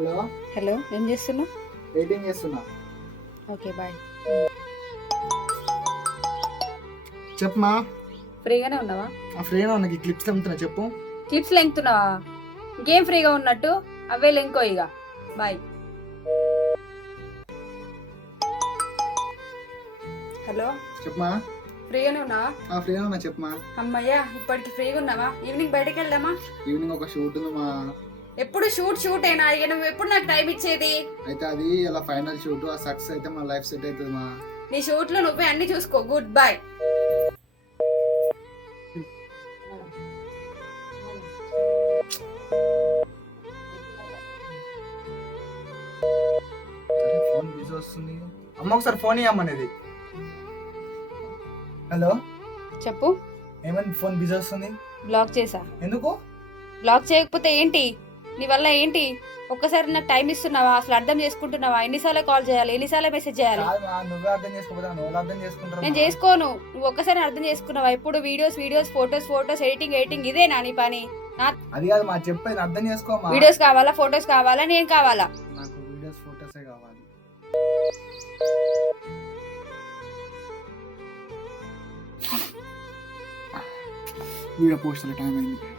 Hello hello, ఏం చేస్తున్నావు? Waiting చేస్తున్నా. Okay bye. చెప్పమా. ఫ్రీగానే ఉన్నావా? ఆ ఫ్రీగా ఉన్నా, క్లిప్స్ అమ్ముతున్నా. చెప్పు. క్లిప్స్ లెంగుతున్నావా? ఇంకేం ఫ్రీగా ఉన్నట్టు అవే లెంకో ఇక. బాయ్. హలో, చెప్పమా. ఫ్రీగానే ఉన్నావా? ఫ్రీగా ఉన్నా. చెప్పమా. అమ్మయ్యా, ఇప్పటికి ఫ్రీగా ఉన్నావా? ఈవినింగ్ బయటకు వెళ్దామా? ఈవినింగ్ ఒక షూట్ ఉంది మా. ఎప్పుడు షూట్ అయినా ఇక నువ్వు ఎప్పుడు నాకు టైం ఇచ్చేది? అయితే అది అలా ఫైనల్ షూట్, ఆ సక్సెస్ అయితే మన లైఫ్ సెట్ అవుతుంది మా. నీ షూట్ లో నువ్వే అన్ని చూసుకో. Good bye. ఫోన్ బిజీ వస్తుంది. అమ్మ ఒకసారి ఫోన్ ఇవ్వమనేది. హలో చెప్పు. ఏమైంది? ఫోన్ బిజీ వస్తుంది. బ్లాక్ చేసా. ఎందుకు? బ్లాక్ చేయకపోతే ఏంటి? నీ వల్ల ఏంటి? ఒక్కసారి నాకు టైం ఇస్తున్నావా? అసలు అర్థం చేసుకుంటున్నావా? ఎన్నిసార్లు కాల్ చేయాలి? ఎన్నిసార్లు మెసేజ్ చేయాలి? నువ్వే అర్థం చేసుకోపోతా, నువ్వు అర్థం చేసుకుంటావు. నేను చేసుకోను. నువ్వు ఒక్కసారి అర్థం చేసుకున్నావా? ఇప్పుడు వీడియోస్ ఫోటోస్ ఎడిటింగ్ ఇదేనా నీ పని? అది కాదు మా, చెప్పేది అర్థం చేసుకోమా. వీడియోస్ కావాలా, ఫోటోస్ కావాలా, నేను కావాలా? నాకు వీడియోస్ ఫోటోసే కావాలి. వీడియో పోస్టుల టైం అయింది.